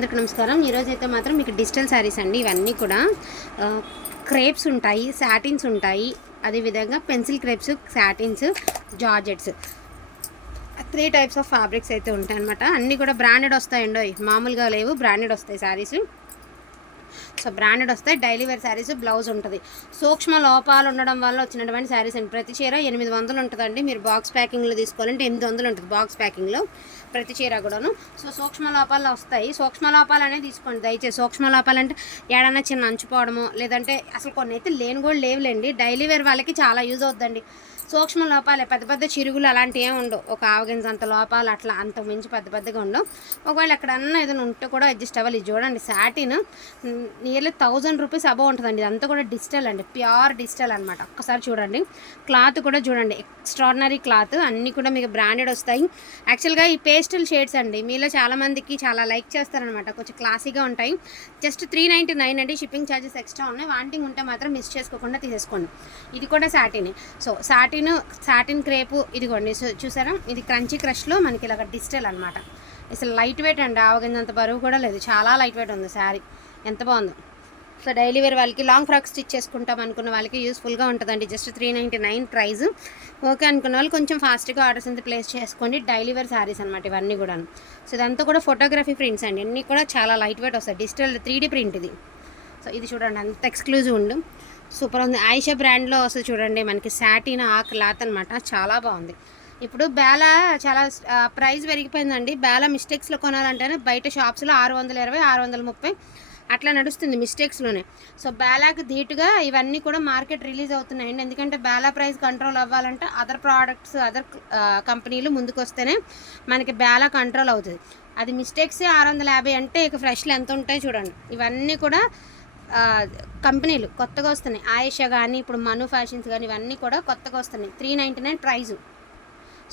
అందరికి నమస్కారం. ఈరోజు అయితే మాత్రం మీకు డిజిటల్ శారీస్ అండి. ఇవన్నీ కూడా క్రేప్స్ ఉంటాయి శాటిన్స్ ఉంటాయి. అదేవిధంగా pencil crepes satins georgettes. Three types of fabrics అయితే ఉంటాయి అనమాట అన్నీ కూడా బ్రాండెడ్ వస్తాయండి మామూలుగా లేవు బ్రాండెడ్ వస్తాయి శారీస్. సో బ్రాండెడ్ వస్తాయి. డైలీ వేర్ శారీస్ బ్లౌజ్ ఉంటుంది. సూక్ష్మ లోపాలు ఉండడం వల్ల వచ్చినటువంటి శారీస్ అండి. ప్రతి చీర ఎనిమిది వందలు ఉంటుందండి. మీరు బాక్స్ ప్యాకింగ్లో తీసుకోవాలంటే ఎనిమిది వందలు ఉంటుంది బాక్స్ ప్యాకింగ్లో ప్రతి చీర కూడాను. సో సూక్ష్మ లోపాలు వస్తాయి. సూక్ష్మ లోపాలు అనేది తీసుకోండి. దయచేసి సూక్ష్మ లోపాలు అంటే ఏడన్నా చిన్న అంచుపోవడము లేదంటే అసలు కొన్ని అయితే లేని కూడా లేవులేండి. డైలీ వేర్ వాళ్ళకి చాలా యూజ్ అవుతుందండి సూక్ష్మ లోపాలే పెద్ద పెద్ద చిరుగులు అలాంటివి ఏమి ఉండవు. ఒక ఆవగింజ అంత లోపాలు అట్లా అంత మించి పెద్ద పెద్దగా ఉండవు. ఒకవేళ ఎక్కడన్నా ఏదైనా ఉంటే కూడా అడ్జస్ట్ అవ్వాలి. ఇది చూడండి satin nearly thousand rupees above ఉంటుందండి. ఇదంతా కూడా డిజిటల్ అండి ప్యూర్ డిజిటల్ అనమాట ఒక్కసారి చూడండి. క్లాత్ కూడా చూడండి ఎక్స్ట్రాడినరీ క్లాత్. అన్నీ కూడా మీకు బ్రాండెడ్ వస్తాయి. యాక్చువల్గా ఈ పేస్టల్ షేడ్స్ అండి మీలో చాలామందికి చాలా లైక్ చేస్తారనమాట కొంచెం క్లాసీగా ఉంటాయి. జస్ట్ త్రీ నైంటీ నైన్ అండి. షిప్పింగ్ ఛార్జెస్ ఎక్స్ట్రా ఉన్నాయి. వాంటింగ్ ఉంటే మాత్రం మిస్ చేసుకోకుండా తీసేసుకోండి. ఇది కూడా satin. So satin satin crepe ఇదిగోండి. సో చూసారా? ఇది క్రంచీ క్రష్లో మనకి ఇలాగ డిజిటల్ అనమాట అసలు లైట్ వెయిట్ అండి ఆవగిందంత బరువు కూడా లేదు. చాలా లైట్ వెయిట్ ఉంది శారీ. ఎంత బాగుందో. సో డైలీ వేర్ వాళ్ళకి లాంగ్ ఫ్రాక్ స్టిచ్ చేసుకుంటాం అనుకున్న వాళ్ళకి యూస్ఫుల్గా ఉంటుందండి. Just three ninety nine price. Okay అనుకున్న వాళ్ళు కొంచెం ఫాస్ట్గా ఆర్డర్స్ అంతా ప్లేస్ చేసుకోండి. డైలీ వేర్ శారీస్ అనమాట ఇవన్నీ కూడా సో ఇదంతా కూడా ఫోటోగ్రఫీ ప్రింట్స్ అండి. అన్నీ కూడా చాలా లైట్ వెయిట్ వస్తాయి. డిజిటల్ త్రీ ప్రింట్ ఇది. సో ఇది చూడండి అంత ఎక్స్క్లూజివ్ ఉండు. సూపర్ ఉంది. ఆయిషా బ్రాండ్లో వస్తుంది చూడండి మనకి సాటిన్ ఆ క్లాత్ అనమాట చాలా బాగుంది. ఇప్పుడు బేల చాలా ప్రైస్ పెరిగిపోయిందండి. బేల మిస్టేక్స్లో కొనాలంటేనే బయట షాప్స్లో ఆరు వందల ఇరవై ఆరు వందల ముప్పై అట్లా నడుస్తుంది మిస్టేక్స్లోనే. సో బేలాకి ధీటుగా ఇవన్నీ కూడా మార్కెట్ రిలీజ్ అవుతున్నాయండి. ఎందుకంటే బేలా ప్రైస్ కంట్రోల్ అవ్వాలంటే అదర్ ప్రోడక్ట్స్ అదర్ కంపెనీలు ముందుకొస్తేనే మనకి బేలా కంట్రోల్ అవుతుంది. అది మిస్టేక్స్ ఆరు వందల యాభై అంటే ఇక ఫ్రెష్లు ఎంత ఉంటాయి చూడండి. ఇవన్నీ కూడా కంపెనీలు కొత్తగా వస్తున్నాయి. ఆయేషా కానీ ఇప్పుడు మను ఫ్యాషన్స్ కానీ ఇవన్నీ కూడా కొత్తగా వస్తున్నాయి. Three ninety nine price.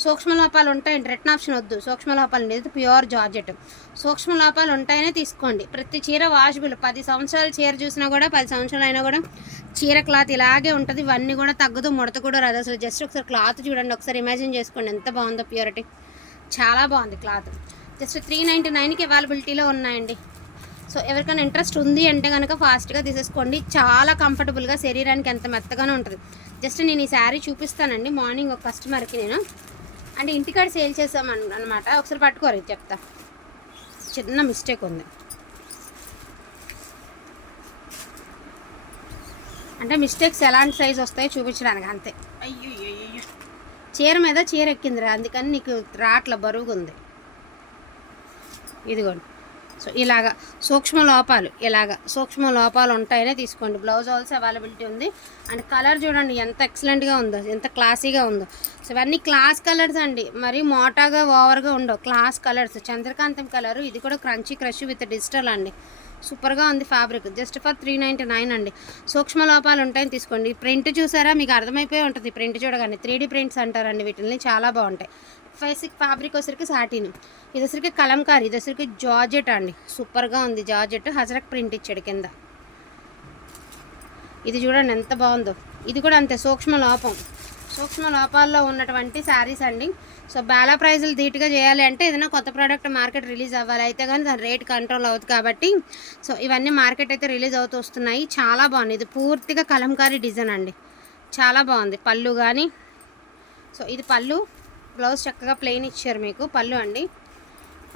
సూక్ష్మ లోపాలు ఉంటాయండి రిటర్న్ ఆప్షన్ వద్దు. సూక్ష్మ లోపాలు లేదు. Pure georgette. సూక్ష్మ లోపాలు ఉంటాయనే తీసుకోండి. ప్రతి చీర వాషబుల్. పది సంవత్సరాల చీర చూసినా కూడా పది సంవత్సరాలు అయినా కూడా చీర క్లాత్ ఇలాగే ఉంటుంది. ఇవన్నీ కూడా తగ్గదు. ముడత కూడా రాదు. అసలు జస్ట్ ఒకసారి క్లాత్ చూడండి. ఒకసారి ఇమాజిన్ చేసుకోండి. ఎంత బాగుందో ప్యూరిటీ. చాలా బాగుంది క్లాత్. జస్ట్ త్రీ నైంటీ నైన్కి అవైలబిలిటీలో ఉన్నాయండి. సో ఎవరికైనా ఇంట్రెస్ట్ ఉంది అంటే కనుక ఫాస్ట్గా తీసేసుకోండి. చాలా కంఫర్టబుల్గా శరీరానికి ఎంత మెత్తగానే ఉంటుంది. జస్ట్ నేను ఈ శారీ చూపిస్తానండి. మార్నింగ్ ఒక కస్టమర్కి నేను. అంటే ఇంటికాడ సేల్ చేసాం అనమాట ఒకసారి పట్టుకోరు చెప్తా. చిన్న మిస్టేక్ ఉంది. అంటే మిస్టేక్స్ ఎలాంటి సైజ్ వస్తాయో చూపించడానికి అంతే. అయ్యో అయ్యో చీర మీద చీర ఎక్కిందిరా. అందుకని నీకు రాట్ల బరువుగా ఉంది ఇదిగోండి. సో ఇలాగా సూక్ష్మ లోపాలు ఇలాగా సూక్ష్మ లోపాలు ఉంటాయనే తీసుకోండి. బ్లౌజ్ ఆల్సో అవైలబిలిటీ ఉంది. అండ్ కలర్ చూడండి ఎంత ఎక్సలెంట్గా ఉందో ఎంత క్లాసీగా ఉందో. సో ఇవన్నీ క్లాస్ కలర్స్ అండి. మరి మోటాగా ఓవర్గా ఉండవు. క్లాస్ కలర్స్ చంద్రకాంతం కలర్ ఇది కూడా క్రంచీ క్రష్ విత్ డిజిటల్ అండి. సూపర్గా ఉంది fabric just for three ninety nine అండి. సూక్ష్మ లోపాలు ఉంటాయని తీసుకోండి. ప్రింట్ చూసారా? మీకు అర్థమైపోయి ఉంటుంది. ప్రింట్ చూడగానే త్రీ ప్రింట్స్ అంటారండి వీటిని చాలా బాగుంటాయి. ఫైసిక్ ఫ్యాబ్రిక్ వచ్చరికి సాటిన్ ఇది వచ్చరికి కలంకారీ ఇది వచ్చరికి జార్జెట్ అండి. సూపర్గా ఉంది జార్జెట్. హజరక్ ప్రింట్ ఇచ్చాడు కింద. ఇది చూడండి ఎంత బాగుందో. ఇది కూడా అంతే సూక్ష్మ లోపం. సూక్ష్మ లోపాల్లో ఉన్నటువంటి శారీస్ అండి. సో బాలా ప్రైజులు ధీటుగా చేయాలి అంటే ఏదైనా కొత్త ప్రోడక్ట్ మార్కెట్ రిలీజ్ అవ్వాలి. అయితే కానీ దాని రేట్ కంట్రోల్ అవుతుంది కాబట్టి. సో ఇవన్నీ మార్కెట్ అయితే రిలీజ్ అవుతూ వస్తున్నాయి. చాలా బాగుంది. ఇది పూర్తిగా కలంకారీ డిజైన్ అండి. చాలా బాగుంది. పళ్ళు కానీ. సో ఇది పళ్ళు. బ్లౌజ్ చక్కగా ప్లెయిన్ ఇచ్చారు మీకు పళ్ళు అండి.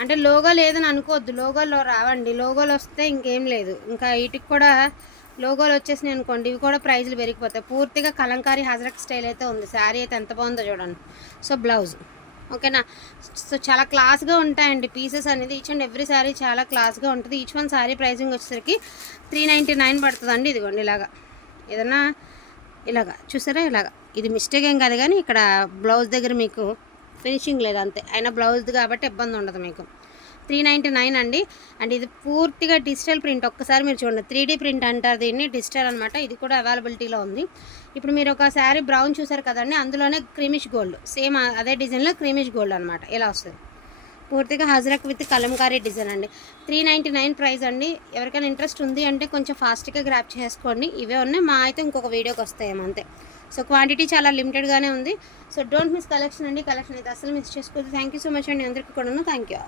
అంటే లోగో లేదని అనుకోవద్దు లోగోలో రావండి. లోగోలు వస్తే ఇంకేం లేదు. ఇంకా వీటికి కూడా లోగోలు వచ్చేసినాయి అనుకోండి ఇవి కూడా ప్రైజులు పెరిగిపోతాయి. పూర్తిగా కలంకారీ హజరక్ స్టైల్ అయితే ఉంది. శారీ అయితే ఎంత బాగుందో చూడండి. సో బ్లౌజ్ ఓకేనా? సో చాలా క్లాస్గా ఉంటాయండి పీసెస్ అనేది. ఈచ్ అండ్ ఎవ్రీ శారీ చాలా క్లాస్గా ఉంటుంది. ఈచ్ వన్ శారీ ప్రైసింగ్ వచ్చేసరికి త్రీ నైంటీ నైన్ పడుతుందండి. ఇదిగోండి ఇలాగా. ఏదన్నా ఇలాగా చూసారా ఇలాగా? ఇది మిస్టేక్ ఏం కాదు కానీ ఇక్కడ బ్లౌజ్ దగ్గర మీకు ఫినిషింగ్ లేదు అంతే. అయినా బ్లౌజ్ కాబట్టి ఇబ్బంది ఉండదు మీకు. త్రీ నైంటీ నైన్ అండి. అండ్ ఇది పూర్తిగా డిజిటల్ ప్రింట్. ఒక్కసారి మీరు చూడండి. త్రీ డీ ప్రింట్ అంటారు దీన్ని. డిజిటల్ అనమాట ఇది కూడా అవైలబిలిటీలో ఉంది. ఇప్పుడు మీరు ఒక శారీ బ్రౌన్ చూసారు కదండి. అందులోనే క్రీమిష్ గోల్డ్. సేమ్ అదే డిజైన్లో క్రీమిష్ గోల్డ్ అనమాట ఇలా వస్తుంది. పూర్తిగా హజరక్ విత్ కలంకారీ డిజైన్ అండి. త్రీ నైంటీ నైన్ ప్రైస్ అండి. ఎవరికైనా ఇంట్రెస్ట్ ఉంది అంటే కొంచెం ఫాస్ట్గా గ్రాప్ చేసుకోండి. ఇవే ఉన్నాయి. మా అయితే ఇంకొక వీడియోకి వస్తాయేమో అంతే. సో క్వాంటిటీ చాలా లిమిటెడ్గానే ఉంది. సో డోంట్ మిస్ కలెక్షన్ అండి. కలెక్షన్ అయితే అసలు మిస్ చేసుకోవద్దు. థ్యాంక్ యూ సో మచ్ అండి. అందరికీ కూడా థ్యాంక్ యూ